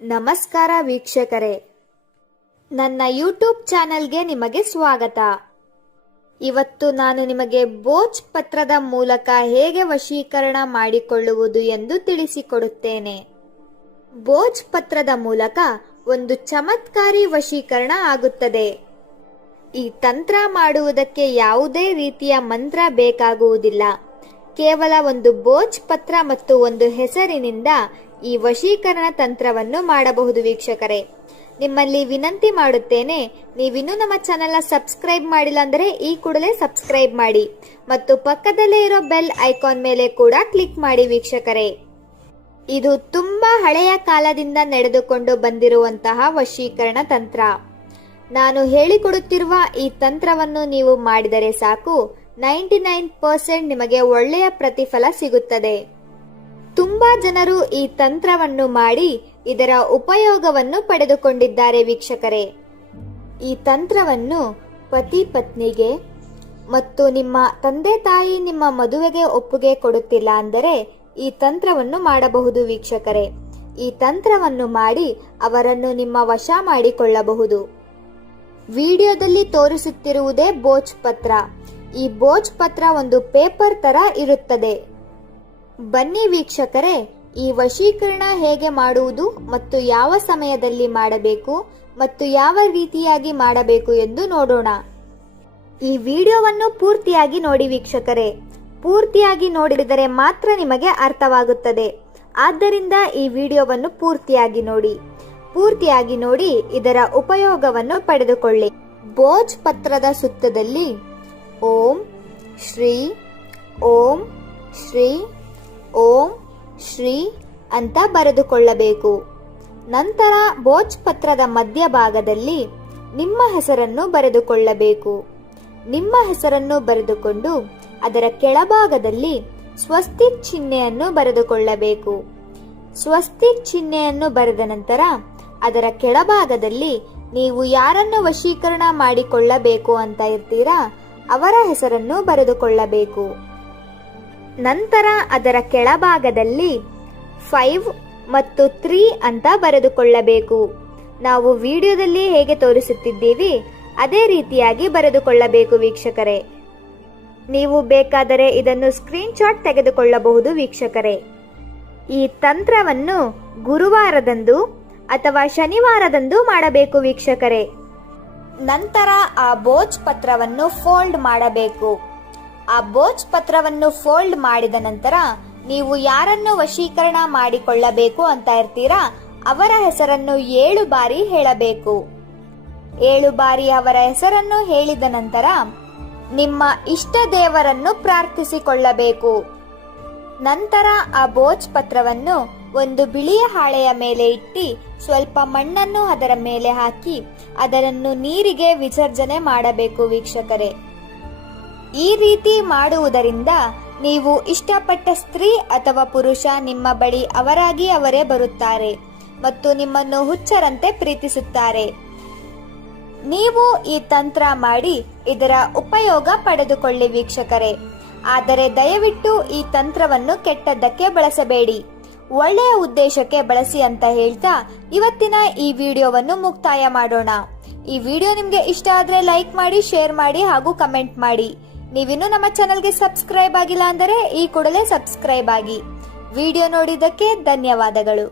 ನಮಸ್ಕಾರ ವೀಕ್ಷಕರೇ, ನನ್ನ ಯೂಟ್ಯೂಬ್ ಚಾನೆಲ್ಗೆ ನಿಮಗೆ ಸ್ವಾಗತ. ಇವತ್ತು ನಾನು ನಿಮಗೆ ಭೋಜ್ ಪತ್ರದ ಮೂಲಕ ಹೇಗೆ ವಶೀಕರಣ ಮಾಡಿಕೊಳ್ಳುವುದು ಎಂದು ತಿಳಿಸಿಕೊಡುತ್ತೇನೆ. ಭೋಜ್ ಪತ್ರದ ಮೂಲಕ ಒಂದು ಚಮತ್ಕಾರಿ ವಶೀಕರಣ ಆಗುತ್ತದೆ. ಈ ತಂತ್ರ ಮಾಡುವುದಕ್ಕೆ ಯಾವುದೇ ರೀತಿಯ ಮಂತ್ರ ಬೇಕಾಗುವುದಿಲ್ಲ. ಕೇವಲ ಒಂದು ಭೋಜ್ ಪತ್ರ ಮತ್ತು ಒಂದು ಹೆಸರಿನಿಂದ ಈ ವಶೀಕರಣ ತಂತ್ರವನ್ನು ಮಾಡಬಹುದು. ವೀಕ್ಷಕರೇ, ನಿಮ್ಮಲ್ಲಿ ವಿನಂತಿ ಮಾಡುತ್ತೇನೆ, ನೀವಿನ್ನೂ ನಮ್ಮ ಚಾನೆಲ್ನ ಸಬ್ಸ್ಕ್ರೈಬ್ ಮಾಡಿಲ್ಲ ಅಂದರೆ ಈ ಕೂಡಲೇ ಸಬ್ಸ್ಕ್ರೈಬ್ ಮಾಡಿ ಮತ್ತು ಪಕ್ಕದಲ್ಲೇ ಇರೋ ಬೆಲ್ ಐಕಾನ್ ಮೇಲೆ ಕೂಡ ಕ್ಲಿಕ್ ಮಾಡಿ. ವೀಕ್ಷಕರೇ, ಇದು ತುಂಬಾ ಹಳೆಯ ಕಾಲದಿಂದ ನಡೆದುಕೊಂಡು ಬಂದಿರುವಂತಹ ವಶೀಕರಣ ತಂತ್ರ. ನಾನು ಹೇಳಿಕೊಡುತ್ತಿರುವ ಈ ತಂತ್ರವನ್ನು ನೀವು ಮಾಡಿದರೆ ಸಾಕು, 99% ನಿಮಗೆ ಒಳ್ಳೆಯ ಪ್ರತಿಫಲ ಸಿಗುತ್ತದೆ. ತುಂಬಾ ಜನರು ಈ ತಂತ್ರವನ್ನು ಮಾಡಿ ಇದರ ಉಪಯೋಗವನ್ನು ಪಡೆದುಕೊಂಡಿದ್ದಾರೆ. ವೀಕ್ಷಕರೇ, ಈ ತಂತ್ರವನ್ನು ಪತಿ ಪತ್ನಿಗೆ ಮತ್ತು ನಿಮ್ಮ ತಂದೆ ತಾಯಿ ನಿಮ್ಮ ಮದುವೆಗೆ ಒಪ್ಪಿಗೆ ಕೊಡುತ್ತಿಲ್ಲ ಅಂದರೆ ಈ ತಂತ್ರವನ್ನು ಮಾಡಬಹುದು. ವೀಕ್ಷಕರೇ, ಈ ತಂತ್ರವನ್ನು ಮಾಡಿ ಅವರನ್ನು ನಿಮ್ಮ ವಶ ಮಾಡಿಕೊಳ್ಳಬಹುದು. ವಿಡಿಯೋದಲ್ಲಿ ತೋರಿಸುತ್ತಿರುವುದೇ ಭೋಜ್ ಪತ್ರ. ಈ ಭೋಜ್ ಪತ್ರ ಒಂದು ಪೇಪರ್ ತರ ಇರುತ್ತದೆ. ಬನ್ನಿ ವೀಕ್ಷಕರೇ, ಈ ವಶೀಕರಣ ಹೇಗೆ ಮಾಡುವುದು ಮತ್ತು ಯಾವ ಸಮಯದಲ್ಲಿ ಮಾಡಬೇಕು ಮತ್ತು ಯಾವ ರೀತಿಯಾಗಿ ಮಾಡಬೇಕು ಎಂದು ನೋಡೋಣ. ಈ ವಿಡಿಯೋವನ್ನು ಪೂರ್ತಿಯಾಗಿ ನೋಡಿ ವೀಕ್ಷಕರೇ. ಪೂರ್ತಿಯಾಗಿ ನೋಡಿದರೆ ಮಾತ್ರ ನಿಮಗೆ ಅರ್ಥವಾಗುತ್ತದೆ. ಆದ್ದರಿಂದ ಈ ವಿಡಿಯೋವನ್ನು ಪೂರ್ತಿಯಾಗಿ ನೋಡಿ. ಪೂರ್ತಿಯಾಗಿ ನೋಡಿ ಇದರ ಉಪಯೋಗವನ್ನು ಪಡೆದುಕೊಳ್ಳಿ. ಭೋಜ್ ಪತ್ರದ ಸುತ್ತದಲ್ಲಿ ಓಂ ಶ್ರೀ ಓಂ ಶ್ರೀ ಓಂ ಶ್ರೀ ಅಂತ ಬರೆದುಕೊಳ್ಳಬೇಕು. ನಂತರ ಭೋಜ್ ಪತ್ರದ ಮಧ್ಯಭಾಗದಲ್ಲಿ ನಿಮ್ಮ ಹೆಸರನ್ನು ಬರೆದುಕೊಳ್ಳಬೇಕು. ನಿಮ್ಮ ಹೆಸರನ್ನು ಬರೆದುಕೊಂಡು ಅದರ ಕೆಳಭಾಗದಲ್ಲಿ ಸ್ವಸ್ತಿಕ್ ಚಿಹ್ನೆಯನ್ನು ಬರೆದುಕೊಳ್ಳಬೇಕು. ಸ್ವಸ್ತಿಕ್ ಚಿಹ್ನೆಯನ್ನು ಬರೆದ ನಂತರ ಅದರ ಕೆಳಭಾಗದಲ್ಲಿ ನೀವು ಯಾರನ್ನು ವಶೀಕರಣ ಮಾಡಿಕೊಳ್ಳಬೇಕು ಅಂತ ಇರ್ತೀರಾ ಅವರ ಹೆಸರನ್ನು ಬರೆದುಕೊಳ್ಳಬೇಕು. ನಂತರ ಅದರ ಕೆಳಭಾಗದಲ್ಲಿ 5 ಮತ್ತು 3 ಅಂತ ಬರೆದುಕೊಳ್ಳಬೇಕು. ನಾವು ವಿಡಿಯೋದಲ್ಲಿ ಹೇಗೆ ತೋರಿಸುತ್ತಿದ್ದೀವಿ ಅದೇ ರೀತಿಯಾಗಿ ಬರೆದುಕೊಳ್ಳಬೇಕು. ವೀಕ್ಷಕರೇ, ನೀವು ಬೇಕಾದರೆ ಇದನ್ನು ಸ್ಕ್ರೀನ್ ಶಾಟ್ ತೆಗೆದುಕೊಳ್ಳಬಹುದು. ವೀಕ್ಷಕರೇ, ಈ ತಂತ್ರವನ್ನು ಗುರುವಾರದಂದು ಅಥವಾ ಶನಿವಾರದಂದು ಮಾಡಬೇಕು. ವೀಕ್ಷಕರೇ, ನಂತರ ಆ ಭೋಜ್ ಪತ್ರವನ್ನು ಫೋಲ್ಡ್ ಮಾಡಬೇಕು. ಆ ಭೋಜ್ ಪತ್ರವನ್ನು ಫೋಲ್ಡ್ ಮಾಡಿದ ನಂತರ ನೀವು ಯಾರನ್ನು ವಶೀಕರಣ ಮಾಡಿಕೊಳ್ಳಬೇಕು ಅಂತ ಇರ್ತೀರಾ ಅವರ ಹೆಸರನ್ನು 7 ಬಾರಿ ಹೇಳಬೇಕು. 7 ಬಾರಿ ಅವರ ಹೆಸರನ್ನು ಹೇಳಿದ ನಂತರ ನಿಮ್ಮ ಇಷ್ಟ ದೇವರನ್ನು ಪ್ರಾರ್ಥಿಸಿಕೊಳ್ಳಬೇಕು. ನಂತರ ಆ ಭೋಜ್ ಪತ್ರವನ್ನು ಒಂದು ಬಿಳಿಯ ಹಾಳೆಯ ಮೇಲೆ ಇಟ್ಟು ಸ್ವಲ್ಪ ಮಣ್ಣನ್ನು ಅದರ ಮೇಲೆ ಹಾಕಿ ಅದನ್ನು ನೀರಿಗೆ ವಿಸರ್ಜನೆ ಮಾಡಬೇಕು. ವೀಕ್ಷಕರೇ, ಈ ರೀತಿ ಮಾಡುವುದರಿಂದ ನೀವು ಇಷ್ಟಪಟ್ಟ ಸ್ತ್ರೀ ಅಥವಾ ಪುರುಷ ನಿಮ್ಮ ಬಳಿ ಅವರಾಗಿ ಅವರೇ ಬರುತ್ತಾರೆ ಮತ್ತು ನಿಮ್ಮನ್ನು ಹುಚ್ಚರಂತೆ ಪ್ರೀತಿಸುತ್ತಾರೆ. ನೀವು ಈ ತಂತ್ರ ಮಾಡಿ ಇದರ ಉಪಯೋಗ ಪಡೆದುಕೊಳ್ಳಿ. ವೀಕ್ಷಕರೇ, ಆದರೆ ದಯವಿಟ್ಟು ಈ ತಂತ್ರವನ್ನು ಕೆಟ್ಟದ್ದಕ್ಕೆ ಬಳಸಬೇಡಿ, ಒಳ್ಳೆಯ ಉದ್ದೇಶಕ್ಕೆ ಬಳಸಿ ಅಂತ ಹೇಳ್ತಾ ಇವತ್ತಿನ ಈ ವಿಡಿಯೋವನ್ನು ಮುಕ್ತಾಯ ಮಾಡೋಣ. ಈ ವಿಡಿಯೋ ನಿಮಗೆ ಇಷ್ಟ ಆದರೆ ಲೈಕ್ ಮಾಡಿ, ಶೇರ್ ಮಾಡಿ ಹಾಗೂ ಕಮೆಂಟ್ ಮಾಡಿ. ನೀವಿನ್ನೂ ನಮ್ಮ ಚಾನೆಲ್ಗೆ ಸಬ್ಸ್ಕ್ರೈಬ್ ಆಗಿಲ್ಲ ಅಂದರೆ ಈ ಕೂಡಲೇ ಸಬ್ಸ್ಕ್ರೈಬ್ ಆಗಿ. ವಿಡಿಯೋ ನೋಡಿದ್ದಕ್ಕೆ ಧನ್ಯವಾದಗಳು.